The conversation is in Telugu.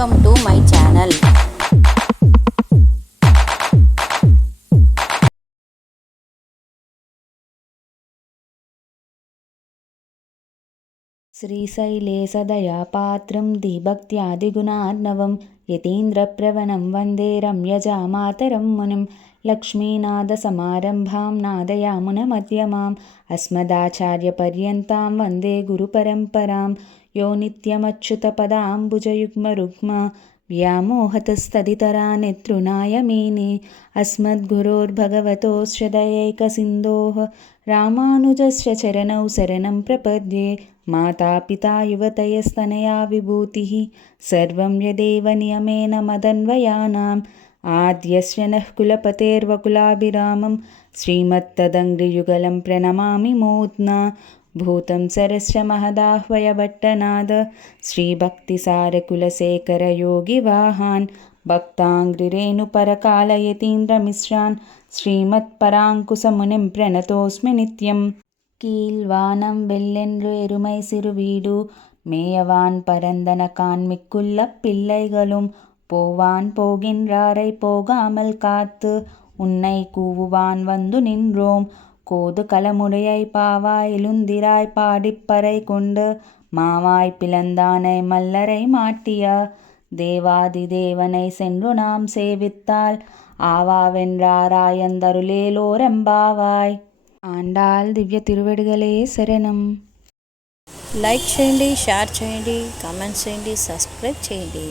Welcome to my channel. శ్రీశైలే సదయాపాత్రం దీభక్త్యాదిగుణార్ణవం యతీంద్రప్రవణం వందే రమ్యజామాతరం మునిం లక్ష్మీనాథసమారంభాం నాదయామునమధ్యమాం అస్మదాచార్యపర్యంతాం వందే గురుపరంపరాం యో నిత్యమచ్యుతపదాంబుజయుగ్మరుగ్మ వ్యామోహతస్తదితరాని తృణాయ మేనే అస్మద్గురోర్భగవతోస్య దయైకసిन्धोः రామానుజస్య చరణౌ శరణం ప్రపద్యే. మాతాపితా యువతయస్తనయా విభూతిः సర్వం యదేవ నియమేన మదన్వయానాం ఆద్యస్య నః కులపతేర్వకులాభిరామం శ్రీమత్తదంఘ్రియుగళం ప్రణమామి మూర్ధ్నా. భూతం సరస్య మహదాహ్వయ భట్టనాద శ్రీభక్తిసారకులశేఖరయోగివాహాన్ భక్తాంఘ్రిరేణుపరకాలయతీంద్రమిశ్రాన్ శ్రీమత్పరాంకుశమునిం ప్రణతోస్మి నిత్యం. கீழ்வானம் வெள்ளென்று எருமை சிறுவீடு மேயவான் பரந்தன கான்மிக்குள்ள பிள்ளைகளும் போவான் போகின்றாரை போகாமல் காத்து உன்னை கூவுவான் வந்து நின்றோம். கோது கலமுடையை பாவாய் எழுந்திராய் பாடிப்பறை கொண்டு மாவாய் பிளந்தானை மல்லரை மாட்டிய தேவாதி தேவனை சென்று நாம் சேவித்தால் ఆవావెండ్రారాయందరులేలోరెంబావాయ్. ఆండాల్ దివ్య తిరువడిగలే శరణం. లైక్ చేయండి, షేర్ చేయండి, కామెంట్స్ చేయండి, సబ్స్క్రైబ్ చేయండి.